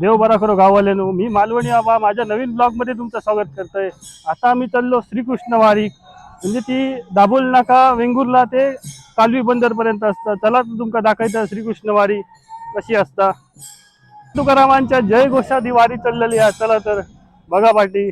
देव बरा करो गाववाल्यानो. मी मालवणी आबा माझ्या नवीन ब्लॉगमध्ये तुमचं स्वागत करतोय. आता आम्ही चाललो श्रीकृष्ण वारी, म्हणजे ती दाभोल नाका वेंगुर्ला ते कालवी बंदर पर्यंत असतं. चला तुमका दाखवायचं श्रीकृष्ण वारी कशी असता. तुकारामांच्या जय घोषादी वारी चाललेली आहे. चला तर बघा पाठी.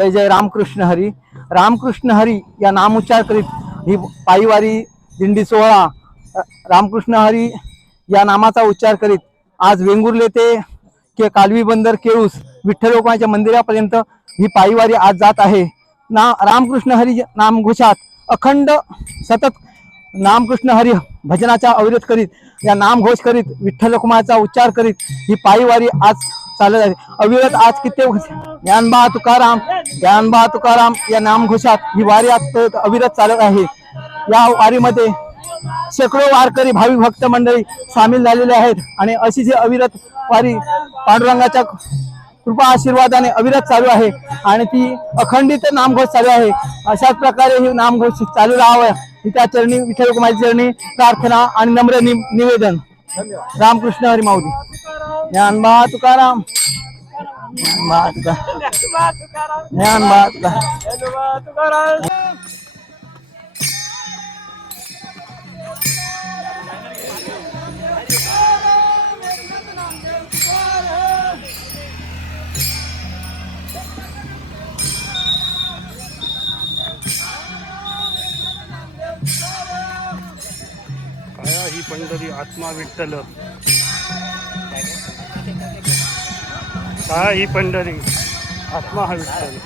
जय जय रामकृष्ण हरी. रामकृष्ण हरी या नामोच्चार करीत ही पायीवारी दिंडी सोहळा रामकृष्ण हरी या नामाचा उच्चार करीत आज वेंगुर्ले ते कालवी बंदर केळूस विठ्ठल रखुमाईच्या मंदिरापर्यंत ही पायीवारी आज जात आहे. रामकृष्ण हरी नामघोषात अखंड सतत नामकृष्ण हरी भजनाचा अविरत करीत या नामघोष करीत विठ्ठल रखुमाईचा उच्चार करीत ही पायीवारी आज चालत आहे. अविरत आज कित्येक ज्ञानबा तुकाराम या नामघोषात ही वारी आज अविरत चालत आहे. या वारीमध्ये शेकडो वारकरी भाविक भक्त मंडळी सामील झालेले आहेत आणि अशी जी अविरत वारी पांडुरंगाच्या कृपा आशीर्वादाने अविरत चालू आहे आणि ती अखंडित नामघोष चालू आहे. अशाच प्रकारे ही नामघोष चालू राहावं ही त्या चरणी विठ्ठल रखुमाईच्या चरणी प्रार्थना आणि नम्र निवेदन. रामकृष्ण हरी माऊली. ज्ञानबा तुकाराम ज्ञानबा तुकाराम. काया ही पंढरी आत्मा विठ्ठल. काया ही पंढरी आत्मा हा विठ्ठल.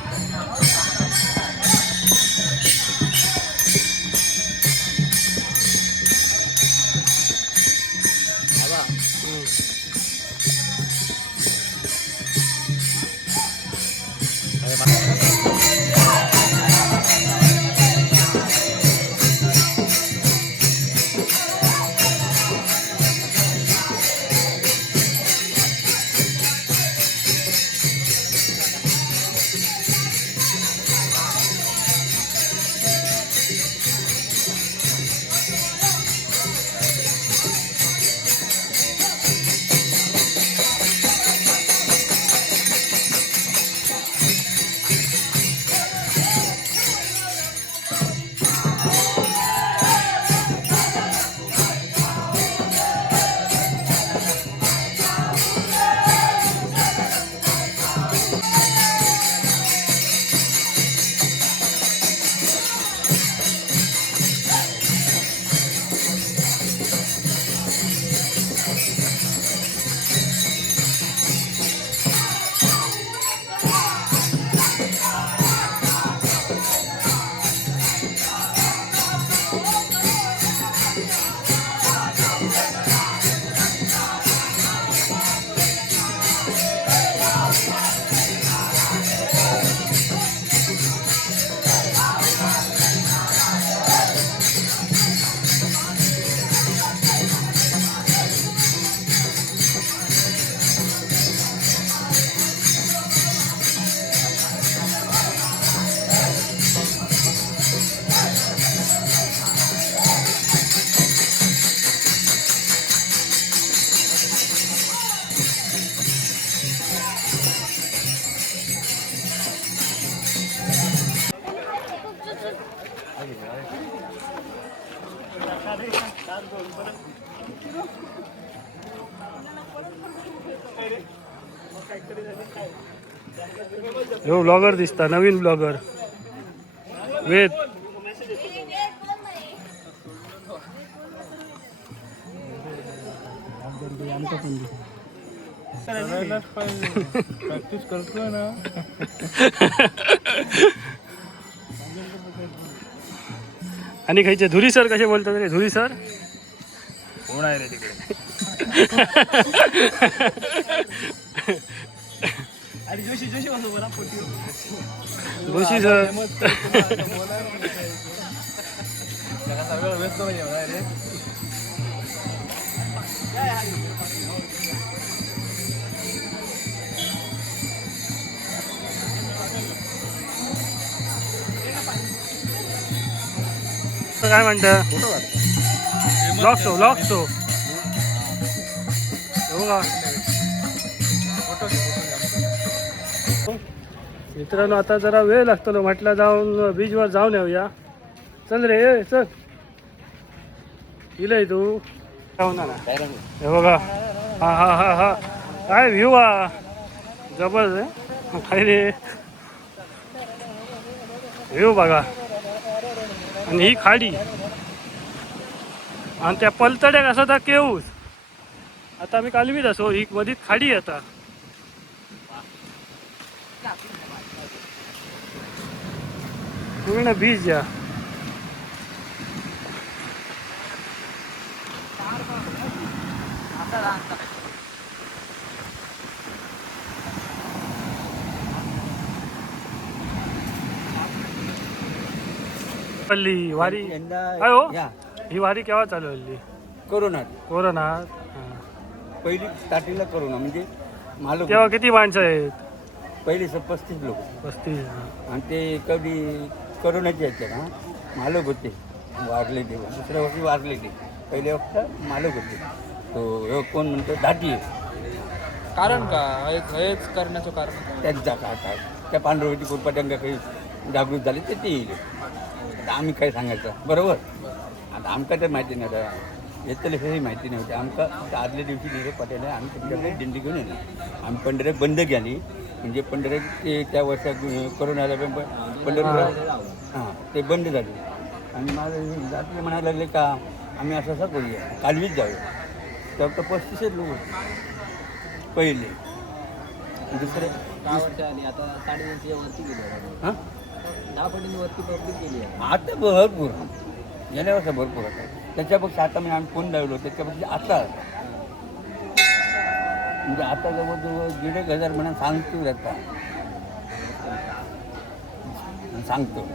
हो ब्लॉगर दिसता नवीन ब्लॉगर वेद. प्रॅक्टिस करतोय ना. आणि खायचे धुरी सर कसे बोलतात रे? धुरी सर कोण आहे रे तिकडे? जोशी सर सगळं व्यस्त रे. काय म्हणतं ब्लॉग शो बघा मित्रांनो. आता जरा वेळ लागतो म्हटलं जाऊन बीचवर जाऊन येऊया. चल रे चल. इलय तू जाऊन ना हे बघा. हा हा हा हा काय व्ह्यू हा जबरदस्त आहे. काय रे हे बघा, आणि ही खाडी आणि त्या पलतड्याक असा था केऊस. आता आम्ही कालवीत असो, ही मधीत खाडी आता. पूर्ण बीच या. पल्ली वारी काय हो, ही वारी केव्हा चालू झाली? कोरोनात कोरोनात. पहिली स्टार्टिंगला कोरोना म्हणजे मालक तेव्हा किती माणसं आहेत? पहिले 35 लोक 35. आणि ते कधी कोरोनाचे यायचे ना मालक होते वारले ते दुसऱ्या वर्षी वारले ते पहिले वक्त मालक होते. तो ह्यो कोण म्हणतो दाटी कारण का हेच करण्याचं कारण काय? त्यांचा काय त्या पांढरवटी पोटपाट्यांका काही जागृत झाले ते येईल. आता आम्ही काय सांगायचं बरोबर. आता आमका तर माहिती नाही, आता येतले हे माहिती नव्हते आमका. आता आदल्या दिवशी निरे पाट्याने आम्ही तुमच्याकडे दिंडी घेऊन येणार. आम्ही पंढरपूर बंद केली म्हणजे पंढरपूर ते त्या वर्षात कोरोनाला पंढरपूर हां ते बंद झाले. आणि मला जातीला म्हणायला लागले का आम्ही असं असं करूया कालवीच जाऊया. तर 35 लोक होते पहिले. दुसरे आता 350 वरती गेले. हां 10 पटीने वरती पब्लिक गेली आहे. आता भरपूर गेल्या वर्षा भरपूर आता. त्याच्यापेक्षा आता मी आम्ही फोन लावलो त्याच्यापेक्षा आता म्हणजे आता जवळजवळ 1,500 म्हणा सांगतो आता सांगतो.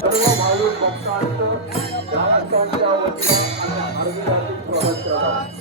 सर्व भाविक भक्तांचं गावाच्या वतीनं आम्ही प्रवास करत आहोत.